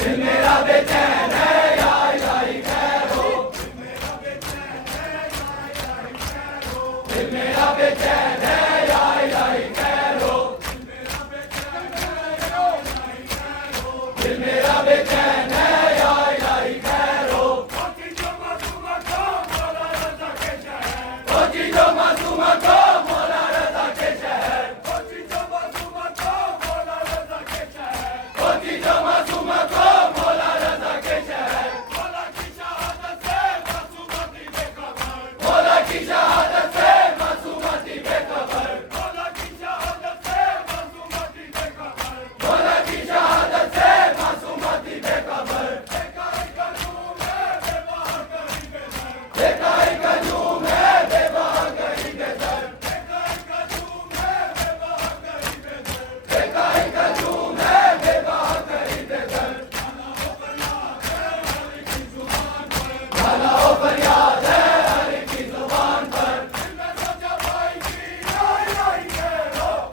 दिल मेरा बेचैन है या इलाही खैर हो। दिल मेरा बेचैन है या इलाही खैर हो। दिल मेरा बेचैन है या इलाही खैर हो। पहुंची जो मासूमा को मौला रज़ा के शहर। पहुंची जो मासूमा को मौला रज़ा के शहर। पहुंची जो मासूमा को मौला रज़ा के शहर। मौला की शहादत से मासूमा थी बेखबर। मौला की शहादत से मासूमा थी बेखबर। मौला की शहादत से मासूमा थी बेखबर। मौला की शहादत से मासूमा थी बेखबर। देखा एक हजूम है बेबहा कहीं पे दर। देखा एक हजूम है बेबहा कहीं पे दर। गाना हो फरियाद है हर एक की जुबान पर।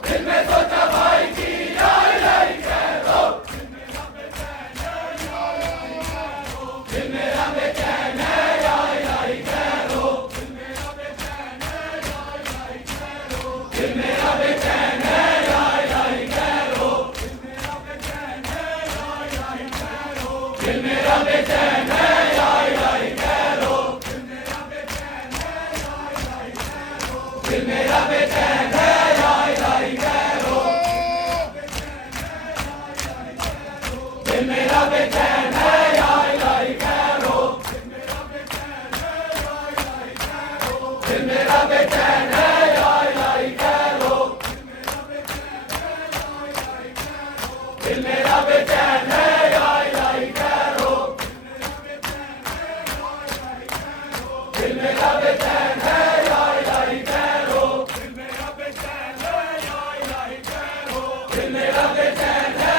दिल में सोचा भाई की या इलाही खैर हो। दिल मेरा बेचैन है या इलाही खैर हो। दिल मेरा बेचैन है या इलाही खैर हो। दिल मेरा बेचैन है या इलाही खैर हो। दिल मेरा बेचैन है या इलाही खैर हो। दिल मेरा बेचैन है या इलाही खैर हो। दिल मेरा बेचैन है या इलाही खैर हो। दिल मेरा बेचैन है या इलाही खैर हो। दिल मेरा बेचैन है या इलाही खैर हो। दिल मेरा बेचैन है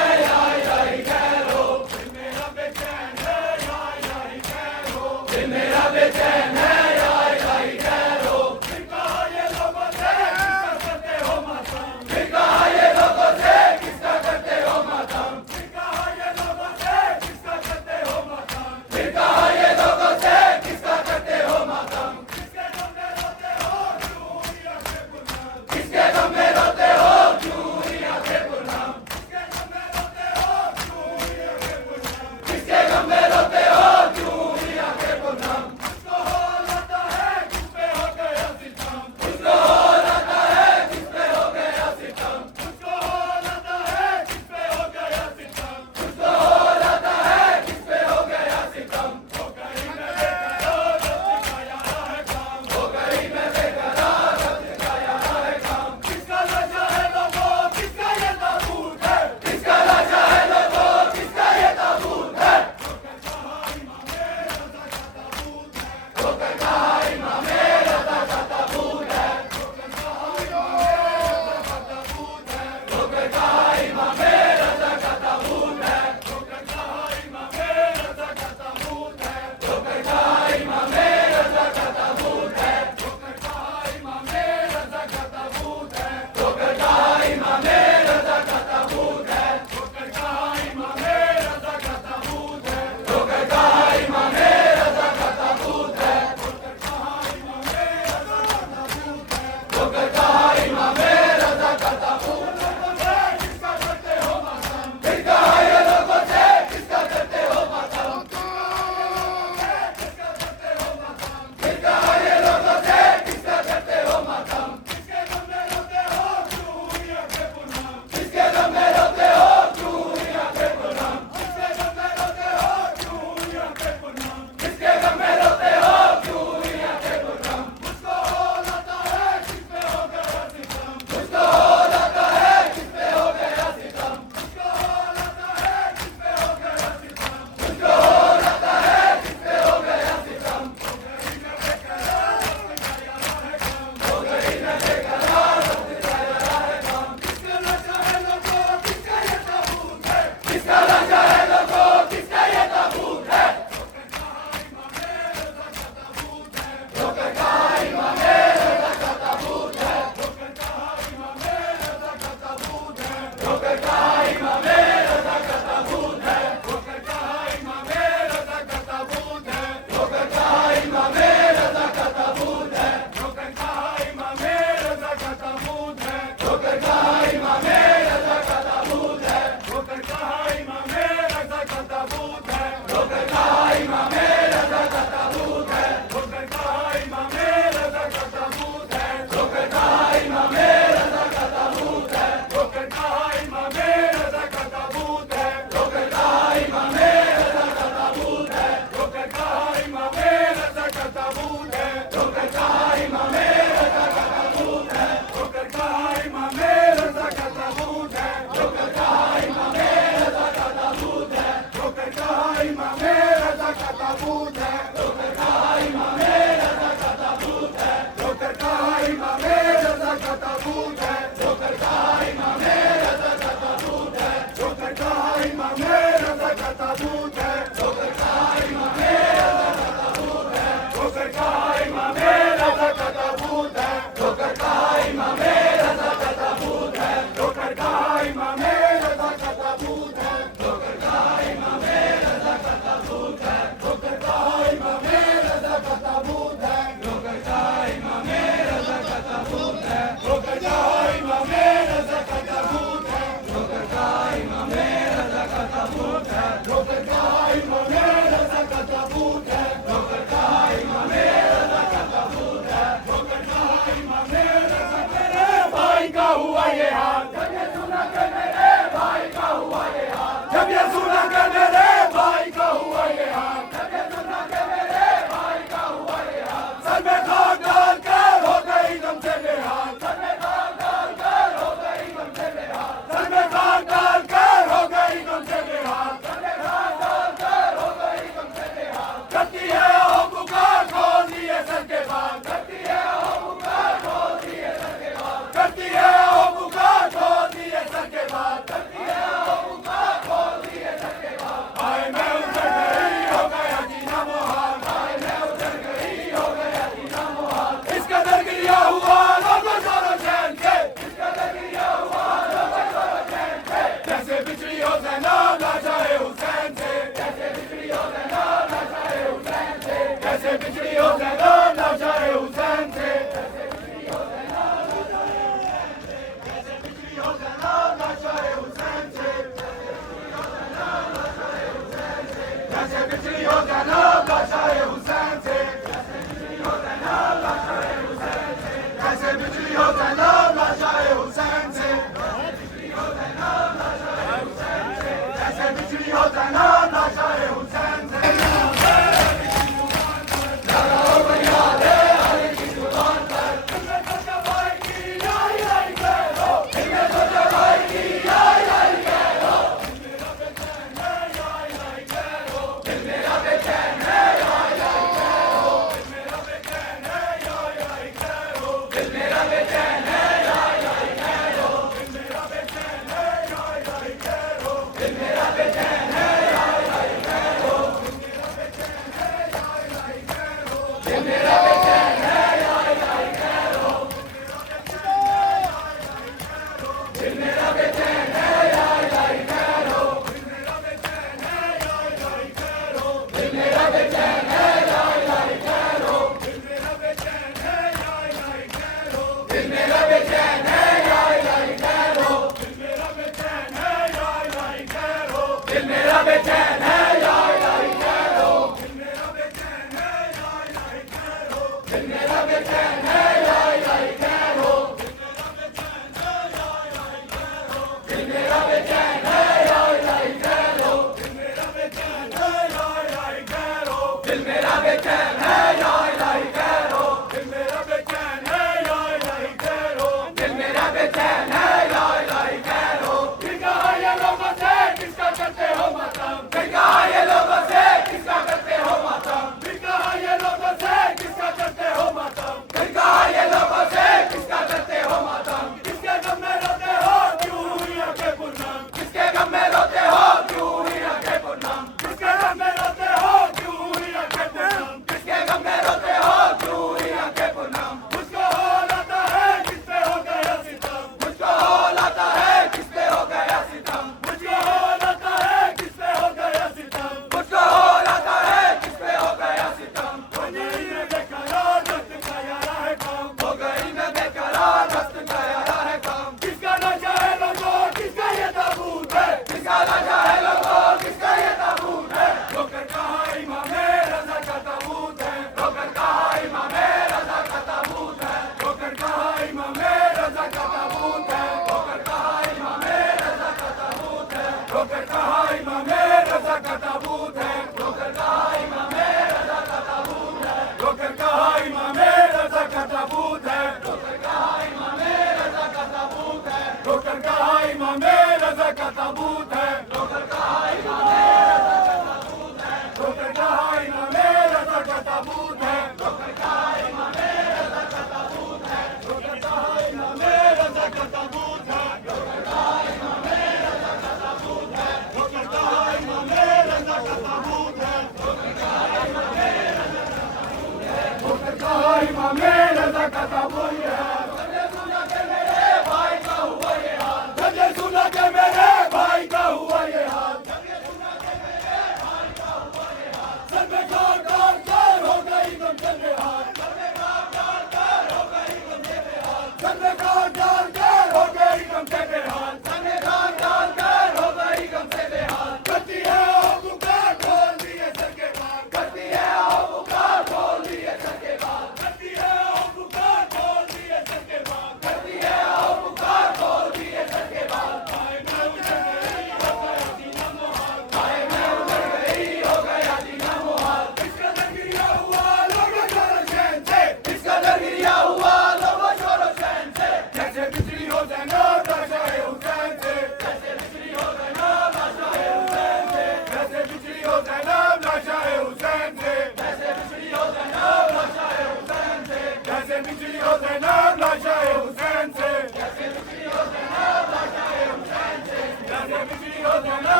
या इलाही खैर हो। दिल मेरा बेचैन है या इलाही खैर हो। फिर कहा ये लोगों से किसका करते हो मातम। फिर कहा ये लोगों से किसका करते हो मातम। फिर कहा ताबूत है, ठोकर कहाँ इमाम रज़ा का ताबूत है, ठोकर कहाँ इमाम रज़ा का ताबूत है, ठोकर कहाँ इमाम रज़ा का ताबूत है, ठोकर कहाँ इमाम रज़ा का ताबूत है, ठोकर कहाँ इमाम रज़ा का ताबूत है, ठोकर कहाँ इमाम रज़ा का ताबूत है, ठोकर कहाँ इमाम रज़ा का ताबूत है, ठोकर कहाँ इमाम रज़ा का ताबूत है, ठोकर कहाँ इमाम रज़ा का ताबूत है, ठोकर कहाँ इमाम रज़ा का ताबूत है, ठोकर कहाँ इमाम रज़ा का ताबूत है, ठोकर कहाँ इमाम रज़ा मेरे भाई का हुआ ये हाल, जब ये सुना कि मेरे भाई का हुआ ये हाल, जब ये सुना कि मेरे भाई का हुआ ये हाल, जब ये सुना कि मेरे भाई का हुआ ये हाल, सर में खाक डाल कर हो गई दम से बेहाल, सर में खाक डाल कर हो गई दम से बेहाल, सर में खाक डाल कर हो गई दम से बेहाल, सर में खाक डाल कर हो गई दम से बेहाल, करती है ओ पुकार खोल दिए सर के बाल, करती है ओ पुकार खोल दिए सर के बाल, करती है ओ पुकार खोल दिए सर के बाल, करती है ओ पुकार खोल दिए सर के बाल, हाय मैं उतर गई हो गया जीना मुहाल, हाय मैं उतर गई हो गया जीना मुहाल, इस कदर गिरिया हुआ लोगों जोरों चैन से, इस कदर गिरिया हुआ लोगों जोरों चैन से, जैसे बिछड़ी हो ज़ैनब ना चाहे हुसैन से, जैसे बिछड़ी हो ज़ैनब ना चाहे हुसैन से, जैसे बिछड़ी हो ज़ैनब ना चाहे हुसैन से, जैसे बिछड़ी हो ज़ैनब ना चाहे हुसैन से, जैसे बिछड़ी हो ज़ैनब ना चाहे हुसैन से, जैसे बिछड़ी हो ज़ैनब ना चाहे हुसैन से, जैसे बिछड़ी हो ज़ैनब ना चाहे हुसैन से, जैसे बिछड़ी हो ज़ैनब ना चाहे हुसैन से,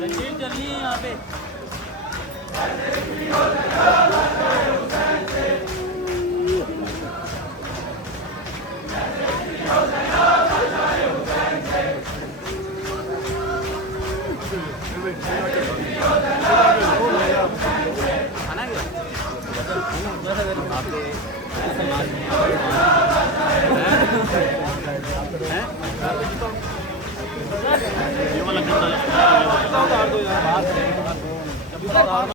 जंजीर चलनी है यहाँ पे। ये वाला